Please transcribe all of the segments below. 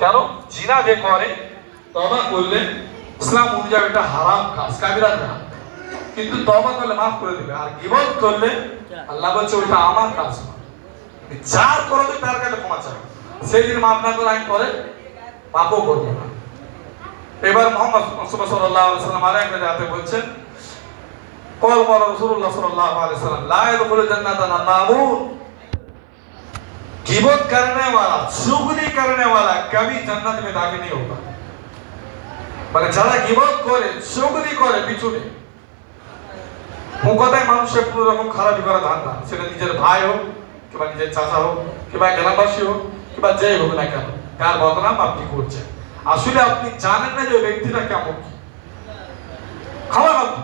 কেন? জিনা যে করে, তওবা করলে ইসলাম অনুযায়ী এটা হারাম কাজ, কাবিরা না, কিন্তু তওবা করলে মাফ করে দিবে। আর গীবত করলে আল্লাহ বলছে ওটা আমার কাজ না, যার করবে তার কাছে ক্ষমা চাই, সেই দিন মাফ না করে আমি পরে মাফও করবো না। এবার মুহাম্মদ সাল্লাল্লাহু আলাইহি ওয়াসাল্লাম আরেকটা জায়গাতে বলছেন, قال قال رسول الله صلى الله عليه وسلم لا يدخل الجنة النامون, गिबत करने वाला, चुगली करने वाला कभी जन्नत में दाखिल नहीं होगा। মানে যারা গীবত করে, চুগলি করে পিছনে, মুখতায় মানুষের কোনো রকম খারাপি করা ধান্দা, সেটা নিজের ভাই হোক কিংবা নিজের চাচা হোক কিংবা গ্রামবাসী হোক কিংবা যেই হোক না কেন, তার বদনাম আপনি করছেন। আসলে আপনি জানেন না যে ওই ব্যক্তিটা কেমন কি। খাওয়া আপনি,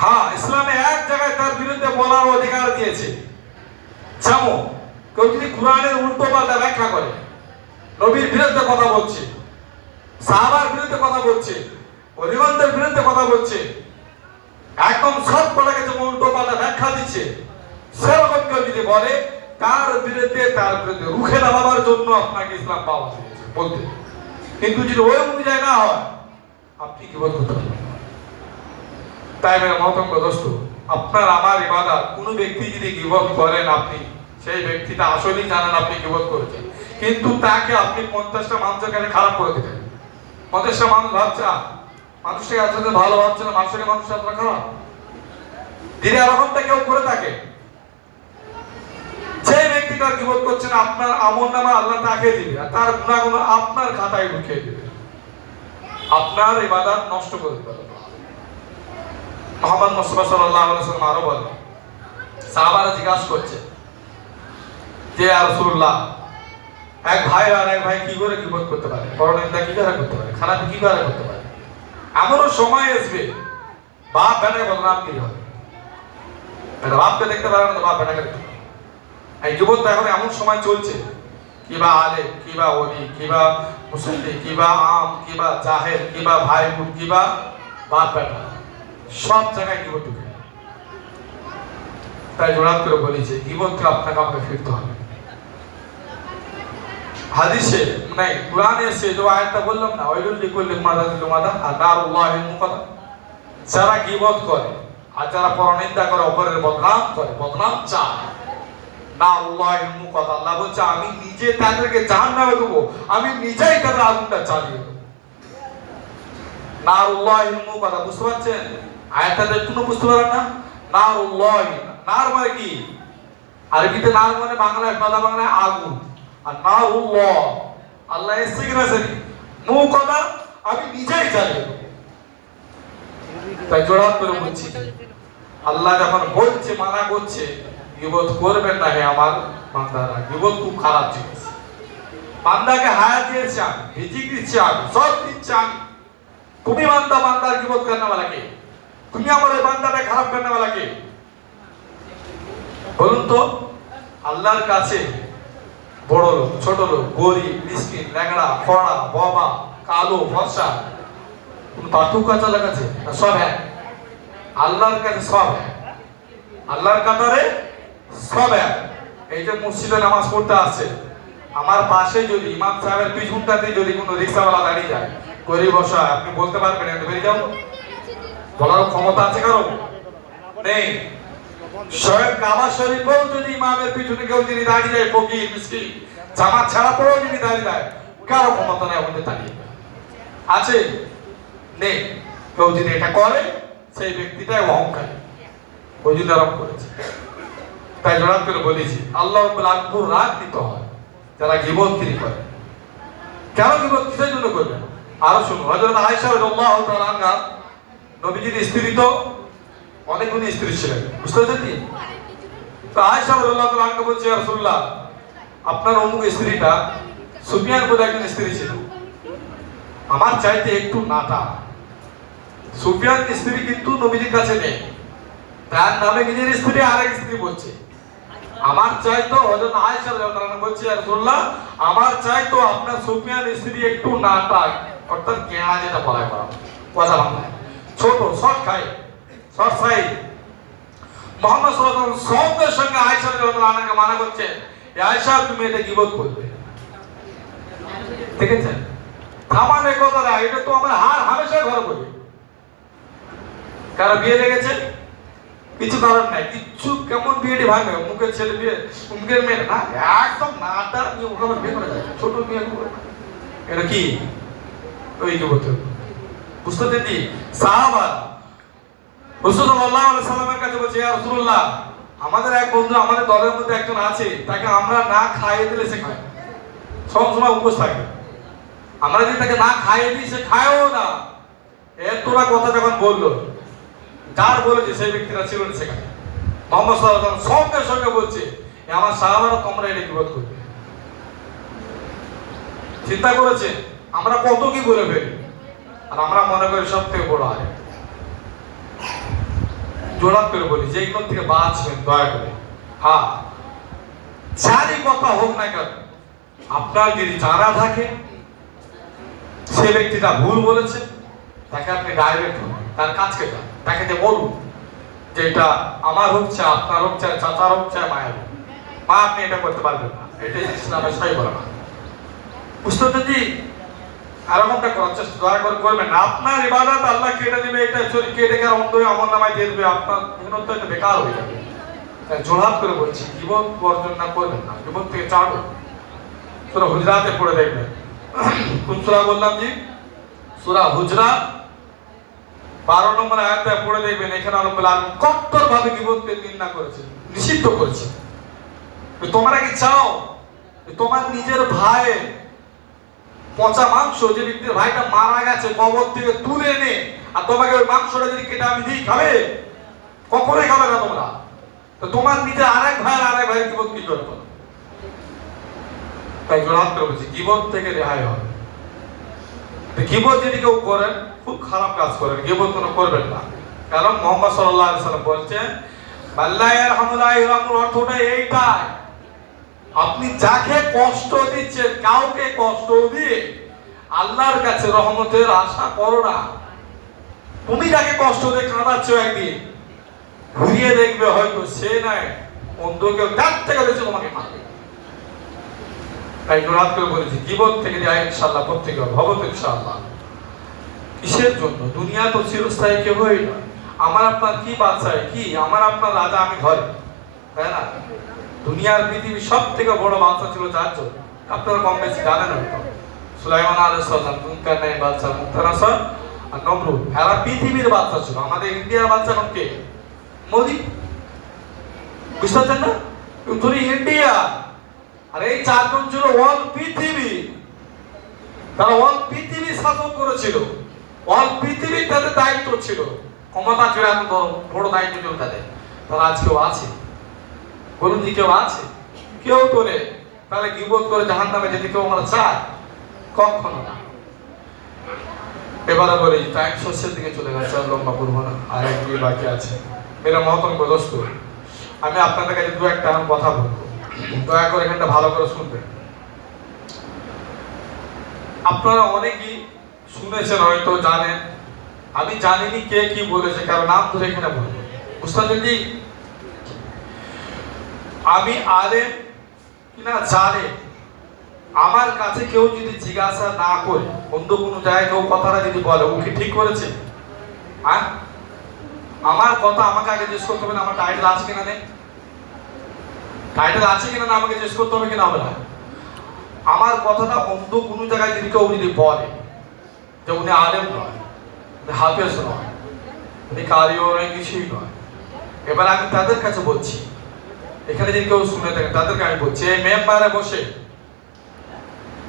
হ্যাঁ, ইসলামে এক জায়গায় তার বিরুদ্ধে বলার অধিকার দিয়েছে। যেমন কেউ যদি কোরআনের উল্টো পাল্টা ব্যাখ্যা করে, নবীর বিরুদ্ধে কথা বলছে, সাহাবার বিরুদ্ধে কথা বলছে, অলিগণদের বিরুদ্ধে কথা বলছে, একদম সব কথাকে যেমন উল্টো পাল্টা ব্যাখ্যা দিচ্ছে, সেরকম কেউ যদি বলে, তার বিরুদ্ধে রুখে দাঁড়াবার জন্য আপনাকে ইসলাম পাওয়া দিয়েছে বলতে। কিন্তু যদি ওই অনুযায়ী না হয়, আপনি কি বলতে পারবেন? তাই মেরা মহতঙ্গ দোস্ত, আপনার আমার ইবাদত, কোন ব্যক্তি যদি গীবত করেন, আপনি সেই ব্যক্তিটা আসলেই জানেন আপনি গীবত করেছেন, কিন্তু তাকে আপনি 50টা মানুষের কাছে খারাপ করে দিলেন। 50টা মানুষ ভাবছে মানুষকে আসলে ভালো ভাবছে না, মানুষকে মানুষ আসলে খারাপ, দিনে এরকমটা কেউ করে থাকে। যে ব্যক্তিটার গীবত করছেন, আপনার আমলনামা আল্লাহ তাকে দিবে, আর তার গুনাহগুলো আপনার খাতায় ঢুকিয়ে দিবে, আপনার ইবাদত নষ্ট করে দিবে। মুহাম্মদ মুস্তাফা সাল্লাল্লাহু আলাইহি ওয়াসাল্লাম আরো বলেন, সাহাবারা জিজ্ঞাসা করছে যে ইয়া রাসূলুল্লাহ, এক ভাই আর এক ভাই কি করে গীবত করতে পারে, পরনিন্দা কি করে করতে পারে, খারাপ কি করে করতে পারে? এমনও সময় আসবে বাপ বেটাকে বদনাম কি হবে, এটা বাপকে দেখতে পারে না, বাপ বেটাকে দেখতে পারে। এই গীবত এখন এমন সময় চলছে, কিবা আলেম, কিবা ওলি, কিবা মুসল্লি, কিবা আম, কিবা জাহেল, কিবা ভাই বোন, কিবা বাপ বেটা, সব জায়গায় গীবত ঢুকে। তাই জোরাত করে বলেছে, গীবতকে আপনাকে আমাকে ফিরতে হবে। হাদিসে নাই, কোরআনে এসে যে আয়াতটা বললাম না, ওয়াইলুল লিকুল্লি হুমাযাতিন লুমাযা আর নারুল্লাহিল মুকাদ্দা, যারা গীবত করে আর যারা পরনিন্দা করে, অপরের বদনাম করে, বদনাম চায়, নারুল্লাহিল মুকাদ্দা, আল্লাহ বলছে আমি নিজে তাদেরকে জাহান্নামে দেব, আমি নিজেই তাদের আগুনটা জ্বালিয়ে দেব। নারুল্লাহিল মুকাদ্দা, বুঝতে পারছেন? আয়াতটা একটু বুঝতে পারেন না? নারুল্লাহ, নার মানে কি? আরবিতে নার মানে বাংলায়, সাদা বাংলায় আগুন, আর নারুল্লাহ আল্লাহ এসে কিনা জানি, মুকাদ্দা আমি নিজেই জ্বালিয়ে দেব। তাই জোরাত করে বলছি, আল্লাহ যখন বলছে, মানা করছে গীবত করবেন না হে আমার বান্দারা, গীবত খুব খারাপ জিনিস। বান্দাকে হায়াত দিয়েছে আমি, রিজিক দিচ্ছি আমি, সব দিচ্ছি আমি, তুমি বান্দার গীবত করনে वाला কে? তুমি আমার এই বান্দাটা খারাপ করনে वाला কে? বলুন তো, আল্লাহর কাছে বড় লোক, ছোট লোক, গরিব, মিসকিন, ল্যাংড়া, খড়া, বাবা, কালো, ফর্সা, কোন পার্থক্য আছে আল্লাহর কাছে? সব এক। আল্লাহর কাছে সব এক, আল্লাহর কাতারে সব এক। এই যে মসজিদে নামাজ পড়তে আসছে, আমার পাশে যদি ইমাম সাহেবের পিছনটাতে যদি কোনো রিকশাওয়ালা দাঁড়িয়ে যায়, গরিব বসা, আপনি বলতে পারবেন এত বেরিয়ে যাও? বলার ক্ষমতা আছে কারো? নেই। স্বয়ং কাবা শরীফেও যদি ইমামের পিছনে কেউ যদি দাঁড়িয়ে যায়, ফকির মিসকিন, জামাত ছাড়া পরেও যদি দাঁড়িয়ে যায়, কারো ক্ষমতা নেই আমাদের দাঁড়িয়ে আছে? নেই। কেউ যদি এটা করে, সেই ব্যক্তিটাই অহংকারী, ওই জন্য আরম্ভ করেছে। তাই জোরাত করে বলেছি, আল্লাহ রাব্বুল আলামিন রাগ দিতে হয় যারা গীবতগিরি করে। কেন গীবত কিসের জন্য করবে? আরো শুনুন, হযরত আয়েশা রাদিয়াল্লাহু তাআলা আনহা, নবীজির স্ত্রী তো অনেকগুলি স্ত্রী ছিলেন, বুঝতে পারছেন? তো আয়েশা রাদিয়াল্লাহু তাআলা আনহা বলছে, ইয়া রাসূলুল্লাহ, আপনার অমুক স্ত্রীটা সুফিয়ান বলে একজন স্ত্রী ছিল, আমার চাইতে একটু নাটা। সুফিয়ান স্ত্রী কিন্তু নবীজির কাছে নেই, তার নামে নিজের স্ত্রী আরেক স্ত্রী বলছে, আমার চাইতো, হযরত আয়েশা রাদিয়াল্লাহু আনহা বলছে, ইয়া রাসূলুল্লাহ, আমার চাইতো আপনার সুফিয়ান স্ত্রী একটু নাটা, অর্থাৎ কেনা যেটা বলা হয় কথা বাংলায়, ছোট, শর্ট খাই, শর্ট সাইজ। মুহাম্মদ সাল্লাল্লাহু আলাইহি ওয়াসাল্লাম সঙ্গে সঙ্গে আয়েশা রাদিয়াল্লাহু আনহাকে মানা করছে, আয়েশা তুমি এটা গীবত করবে, দেখেছেন? থামানে কথা না, এটা তো আমরা হামেশা ঘরে বলি। কারো বিয়ে লেগেছে, কিছু কারণ নাই, কিচ্ছু, কেমন বিয়েটি ভাঙবে, মুখের ছেলে বিয়ে, মুখের মেয়ে না, একদম নাটা নিয়ে ওকে আবার বিয়ে করে যায়, ছোট মেয়ে। এটা কি ওই কি বলতে বুঝতে দিদি? সাহাবা রাসূল সাল্লাল্লাহু আলাইহি সাল্লামের কাছে বলছে, ইয়া রাসূলুল্লাহ, আমাদের এক বন্ধু, আমাদের দলের মধ্যে একজন আছে, তাকে আমরা না খাইয়ে দিলে সে খায়, সব সময় উপোস থাকে। আমরা যদি তাকে না খাইয়ে দিই, সে খায়ও না। এতটা কথা যখন বললো, যার বলেছে সেই ব্যক্তিরা ছিল না সেখানে। মুহাম্মদ সাল্লাল্লাহু আলাইহি ওয়াসাল্লাম সঙ্গে সঙ্গে বলছে, আমার সাহাবারা, তোমরা এটা কি করবে? চিন্তা করেছে আমরা কত কি করে ফেলি, আর আমরা মনে করি সব থেকে বড় হয়। জোড়া করে বলি যে এইগুলো থেকে বাঁচবেন দয়া করে। হ্যাঁ, যারই কথা হোক না কেন, আপনার যদি জানা থাকে সে ব্যক্তিটা ভুল বলেছে, তাকে আপনি ডাইরেক্ট তার কাছকে যান, তাকে যে বলুন যে এটা আমার হচ্ছে, আপনার হচ্ছে, চাচার হচ্ছে, মায়ের হোক, মা আপনি এটা করতে পারবেন না, এটাই ইসলামের সহি বলা না। বুঝতে যদি এরকমটা করার চেষ্টা দয়া করে করবেন না। আপনার ইবাদত আল্লাহ কেটে দিবে, এটা চুরি কেটে গেলে অন্ধ হয়ে আমার নামায় দিয়ে দেবে, আপনার মেহনত এটা বেকার হয়ে যাবে। তাই জোড়হাত করে বলছি, জীবন বর্জন না করবেন না, জীবন থেকে চাড়ো। সূরা হুজরাতে পড়ে দেখবেন। কোন সূরা বললাম জি? সূরা হুজরাত 12 নম্বর আয়াতে পড়ে দেখবেন, এখানে আল্লাহ বলেন কঠোর ভাবে গীবতকে নিন্দা করেছে, নিষিদ্ধ করেছে। তোমরা কি চাও তোমার নিজের ভাই পচা মাংস, যে ব্যক্তির ভাইটা মারা গেছে, কবর থেকে তুলে এনে আর তোমাকে ওই মাংসটা যদি কেটে আমি দিই, খাবে? কখনোই খাবে না তোমরা। তো তোমার নিজের আরেক ভাইয়ের গীবত কি করতো? তাই জোড়হাত করে বলছি, গীবত থেকে রেহাই হবে। গীবত যদি কেউ করেন, খুব খারাপ কাজ করেন, গীবত কোনো করবেন না। কারণ মুহাম্মদ সাল্লাল্লাহু আলাইহি ওয়াসাল্লাম বলছেন, আল্লাহ ইয়ারহামুনা ইরহামুর অর্থটা এইটাই, আপনি যাকে কষ্ট দিচ্ছেন, কাউকে কষ্ট দিয়ে আল্লাহর কাছে রহমতের আশা করো না। তুমি যাকে কষ্ট দিয়ে কাঁদাচ্ছ, একদিন ঘুরিয়ে দেখবে হয়তো সে নাই, অন্য কেউ তার থেকে বেশি তোমাকে মারবে। তাই জোড়হাত করে বলেছি, গীবত থেকে ইনশাআল্লাহ প্রত্যেকে ভগত ইনশাআল্লাহ। কিসের জন্য? দুনিয়া তো চিরস্থায়ী কেউ হই না। আমার আপনার কি বাঁচায়, কি আমার আপনার রাজা আমি ঘরে, তাই না? দুনিয়ার পৃথিবীর সব থেকে বড় বাচ্চা ছিল চারজন, আপনারা কম বেশি জানেন হয়তো। সুলাইমান আলাইহিস সালাম, যুলকারনাইন বাদশা, মুখতারাসা আর নমরুদ, এরা পৃথিবীর বাচ্চা ছিল। আমাদের ইন্ডিয়ার বাচ্চা কোন কে? মোদি। বুঝতে পারছেন না? তুমি ইন্ডিয়া, আর এই চারজন ছিল অল পৃথিবী। তারা অল পৃথিবী শাসন করেছিল, অল পৃথিবীর তাদের দায়িত্ব ছিল, ক্ষমতা ছিল, এত বড় দায়িত্ব ছিল তাদের। তারা আজকেও আছে? বলুন যে কেউ আছে? কেউ তো নেই। তাহলে গীবত করে জাহান্নামে যেতে কেউ আমরা চায়? কখনো না। এবারে বলি, টাইম শেষের দিকে চলে গেছে, লম্বা করবো না, আর এক দুই বাকি আছে। মেরা মহতরম দোস্ত, আমি আপনাদের কাছে দু একটা কথা বলবো, দয়া করে এখানটা ভালো করে শুনবেন। আপনারা অনেকেই শুনেছেন, হয়তো জানেন, আমি জানিনি কে কি বলেছে, কারণ নাম ধরে এখানে বলবো। উস্তাদ জি, আমি আলেম কিনা জানে, আমার কাছে কেউ যদি জিজ্ঞাসা না করে, অন্য কোনো জায়গায় কেউ কথাটা যদি বলে, ও কি ঠিক করেছে? হ্যাঁ, আমার কথা আমাকে আগে জিজ্ঞেস করতে হবে না, আমার টাইটেল আছে কিনা নেই, টাইটেল আছে কিনা না আমাকে জিজ্ঞেস করতে হবে কিনা হবে না। আমার কথাটা অন্য কোনো জায়গায় যদি কেউ যদি বলে যে উনি আলেম নয়, উনি হাফেজ নয়, উনি কারিও নয়, কিছুই নয়, এবার আমি তাদের কাছে বলছি, এখানে যদি কেউ শুনে থাকেন তাদেরকে আমি বলছি, এই মেম্বারে বসে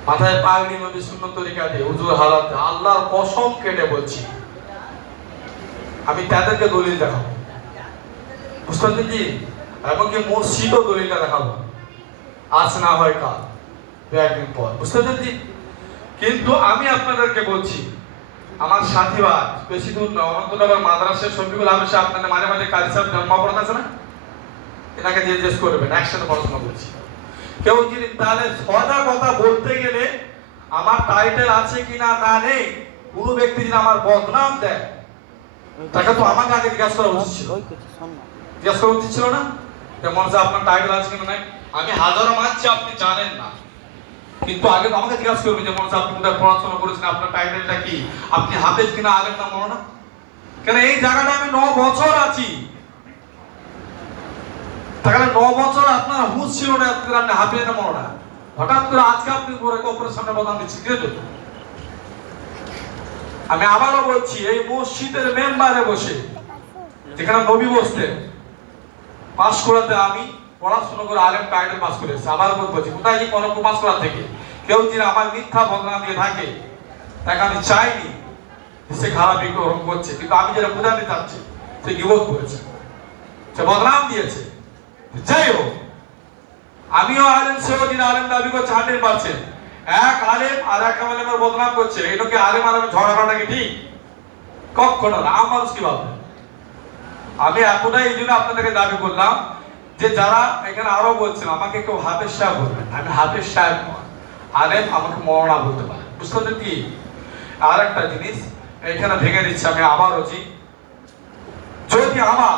মাথায় পাগড়ি নদী শূন্য তরিকা দিয়ে হুজুর হালাতে আল্লাহর কসম কেটে বলছি, আমি তাদেরকে দলিল দেখাবো। বুঝতে পারছেন জি? এমনকি মসজিদও দলিলটা দেখাবো, আজ না হয় কাল, দু একদিন পর। বুঝতে পারছেন জি? কিন্তু আমি আপনাদেরকে বলছি, আমার সাথীরা বেশি দূর না, অনন্তনগর মাদ্রাসার শফিকুল আহমেদ সাহেব, আপনাদের মাঝে মাঝে কাজী সাহেব জন্মপড়াতে আছে না, এনাকে দিয়ে জিজ্ঞেস করবেন, একসাথে পড়াশোনা করছি। কেউ যদি তাহলে সদা কথা বলতে গেলে আমার টাইটেল আছে কিনা না নেই, কোনো ব্যক্তি যদি আমার বদনাম দেয়, তাকে তো আমাকে আগে জিজ্ঞাসা করা উচিত ছিল, জিজ্ঞাসা করা উচিত ছিল না? যেমন আপনার টাইটেল আছে কিনা নাই। আমি হাজারো মানছি আপনি জানেন না, কিন্তু আগে তো আমাকে জিজ্ঞাসা করবে যে মনে আপনি কোথায় পড়াশোনা করেছেন, আপনার টাইটেলটা কি, আপনি হাফেজ কিনা আলেম না মনে না। কেন এই জায়গাটা আমি 9 বছর আছি, তাহলে 9 বছর আপনার হুঁশ ছিল না আপনি হাফেজ না মনে না, হঠাৎ করে আজকে আপনি অপরের সামনে বদনাম দিচ্ছেন কি হতো। আমি আবারও বলছি, এই মসজিদের মেম্বারে বসে যেখানে নবী বসতেন, পাস করাতে আমি পড়াশোনা করে আলেম টাইটেল পাস করেছি। আবার বলছি, কোথায় যে কোনো পাস করা থেকে কেউ যদি আমার মিথ্যা বদনাম দিয়ে থাকে, তাকে আমি চাইনি সে খারাপ গ্রহণ করছে, কিন্তু আমি যেটা বোঝাতে চাচ্ছি সে গিবত করেছে, সে বদনাম দিয়েছে। যাই হোক, আমিও আলেম, সেও যিনি আলেম দাবি করছে 100%, এক আলেম আর এক আলেমের বদনাম করছে, এটাকে আলেম আলেমের ঝগড়াটা কি ঠিক? কখনো না। আমার মানুষ কি ভাববে? আমি এতটাই এই জন্য আপনাদেরকে দাবি করলাম যে যারা এখানে আরো বলছেন আমাকে কেউ হাফেজ সাহেব বলবেন, আমি হাফেজ সাহেব নয়, আলেম আমাকে মওলানা বলতে পারে, বুঝতে পারছেন কি? আর একটা জিনিস এখানে ভেঙে দিচ্ছি আমি আবারও, যদি আমার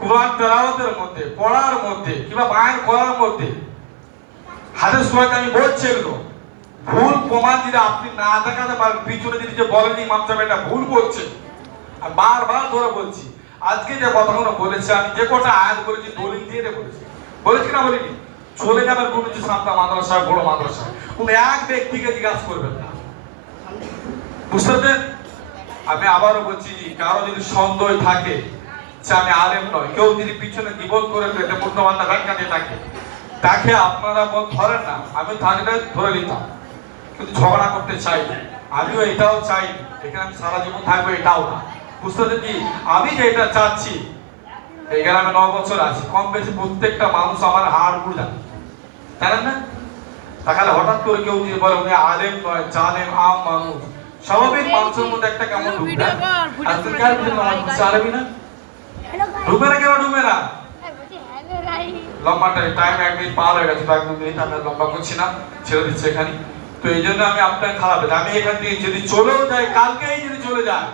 কুরআন তেলাওয়াতের মধ্যে, পড়ার মধ্যে কিংবা বায়ান করার মধ্যে হাদিস পড়াতে আমি বলছি এগুলো ভুল প্রমাণ যদি আপনি না দেখাতে পারেন, পিছনে যদি যে বলেন ইমাম সাহেব এটা ভুল বলছে, আমি বারবার ধরে বলছি, আজকে যে কথাগুলো বলেছে আমি যে কটা আয়াত বলেছি দলিল দিয়ে বলেছি, বলেছি না বলিনি? চলে যাবেন কোন কিছু সান্তা মাদ্রাসা, বড় মাদ্রাসা, কোন এক ব্যক্তিকে জিজ্ঞাসা করবেন না, বুঝতে পারছেন? আমি আবারও বলছি, কারো যদি সন্দেহ থাকে যে আমি আলেম নয়, কেউ যদি পিছনে গীবত করে পেটে পূর্ণবান্ধা ব্যাখ্যা দিয়ে থাকে, তাকে আপনারা ধরেন না, আমি থাকলে ধরে নিতাম, কিন্তু ঝগড়া করতে চাই, আমিও এটাও চাই এখানে আমি সারা জীবন থাকবো, এটাও না, বুঝতে পারছেন কি? আমি যেটা চাচ্ছি, এই গ্রামে 9 বছর আছি, কম বেশি প্রত্যেকটা মানুষ আমার হাড় গুড় জানে, জানেন না? তাহলে হঠাৎ করে কেউ যদি বলে উনি আলেম নয়, জালেম, আম মানুষ, স্বাভাবিক মানুষের মধ্যে একটা কেমন ঢুকবে, আজকালকার আরবি না ঢুকবে না, কেন ঢুকবে না? লম্বা টাইম 1 মিনিট পার হয়ে গেছে, 1 মিনিট আমি লম্বা করছি না, ছেড়ে দিচ্ছি এখানে। তো এই জন্য আমি আপনার খারাপ, আমি এখান থেকে যদি চলেও যাই, কালকেই যদি চলে যায়,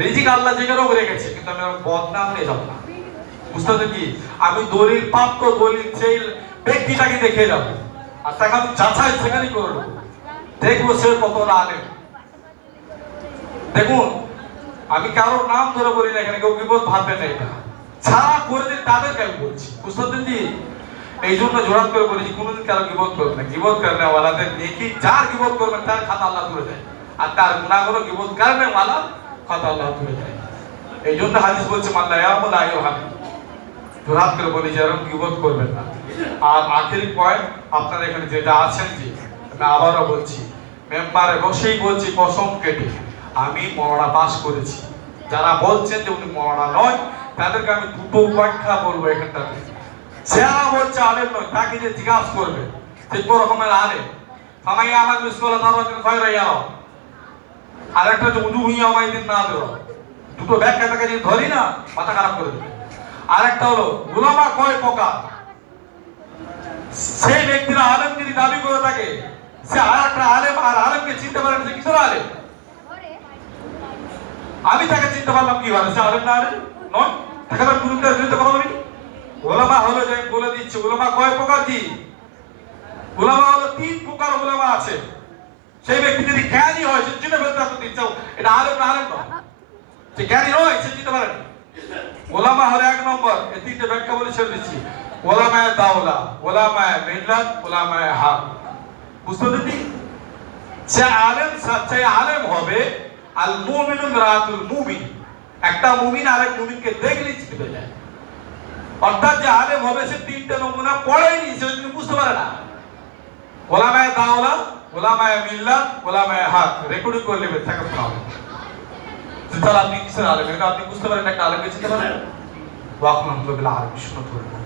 রিজিক আল্লাহ যেখানেও রেখেছে, কিন্তু আমি বদনাম নিয়ে যাবো না, বুঝতে পারছেন কি? আমি দলিল প্রাপ্ত দলিল সেই ব্যক্তিটাকে দেখে যাবো, আর তাকে আমি যাচাই সেখানেই করে নেবো, দেখবো সে কতটা আলেম। দেখুন, আমি কারোর নাম ধরে বলি না, এখানে কেউ বিপদ ভাববেন না, এটা ছাড়া করে তাদেরকে আমি বলছি, বুঝতে পারছেন কি? এই জন্য জোরাত করে বলেছি, কোনোদিন কারো গিবত করবে না, গিবত করনে ওয়ালাদের নেকি, যার গিবত করবেন তার খাতা আল্লাহ তুলে দেয়, আর তার গুনাহগুলো গিবত করনে ওয়ালা খাতা আল্লাহ তুলে দেয়। এই জন্য হাদিস বলছে মাল্লা ইয়ামুল আইয়ুহান, জোরাত করে বলি যে এরকম গিবত করবেন না। আর আখেরি পয়েন্ট, আপনারা এখানে যেটা আছেন, যে আমি আবারও বলছি, মেম্বারে বসেই বলছি কসম কেটে, আমি মওলানা পাস করেছি। যারা বলছেন যে উনি মওলানা নয়, তাদেরকে আমি দুটো ব্যাখ্যা বলবো এখানটাতে। যারা বলছে আলেম নয়, তাকে যে জিজ্ঞাসা করবে যে কোন রকমের আলেম, আমায় আমার মিসকাল দারওয়াতিল খায়রা ইয়ারা, আর একটা যে উজু হুইয়া আমায় দিন না দেও, দুটো ব্যাখ্যা তাকে যদি ধরি না, মাথা খারাপ করে দেবে। আর একটা হলো উলামা কয় প্রকার, সেই ব্যক্তিরা আলেম যদি দাবি করে থাকে, সে আর একটা আলেম, আর আলেমকে চিনতে পারে না, সে কিসের আলেম? আমি তাকে চিনতে পারলাম কিভাবে সে আলেম না আলেম নয়? তাকে তার গুরুত্বের বিরুদ্ধে কথা বলি। উলামা হলো, যে বলে দিচ্ছে, উলামা কয় প্রকার কি? উলামা হলো 3 প্রকার উলামা আছে। সেই ব্যক্তি যদি জ্ঞানী হয়, সে চিনে ফেলতে আপনি দিচ্ছ এটা আলেম না আলেম নয়, সে জ্ঞানী নয়, সে চিনতে পারে না। উলামা হলো 1 নম্বর, এই 3টে ব্যাখ্যা বলে ছেড়ে দিচ্ছি, উলামায়ে দাওলা, উলামায়ে মিল্লাত, উলামায়ে হক, বুঝতে পারছেন? সে আলেম, সে আলেম হবে আল মুমিনু মিরাতুল মুমিন, একটা মুমিন আরেক মুমিনকে দেখলেই চিনতে যায়। অর্থাৎ যে আলেম হবে, সে 3টে নমুনা পড়েনি, সে যদি বুঝতে পারে না। উলামায়ে দাওলা, উলামায়ে মিল্লাত, উলামায়ে হক, রেকর্ডিং করে নেবেন, থাকে শোনাবেন। তাহলে আপনি কিসের আলেম, এটা আপনি বুঝতে পারেন, একটা আলেমকে চিনতে পারেন। ওয়াকুম বিল আরবি, শুনে ধরুন।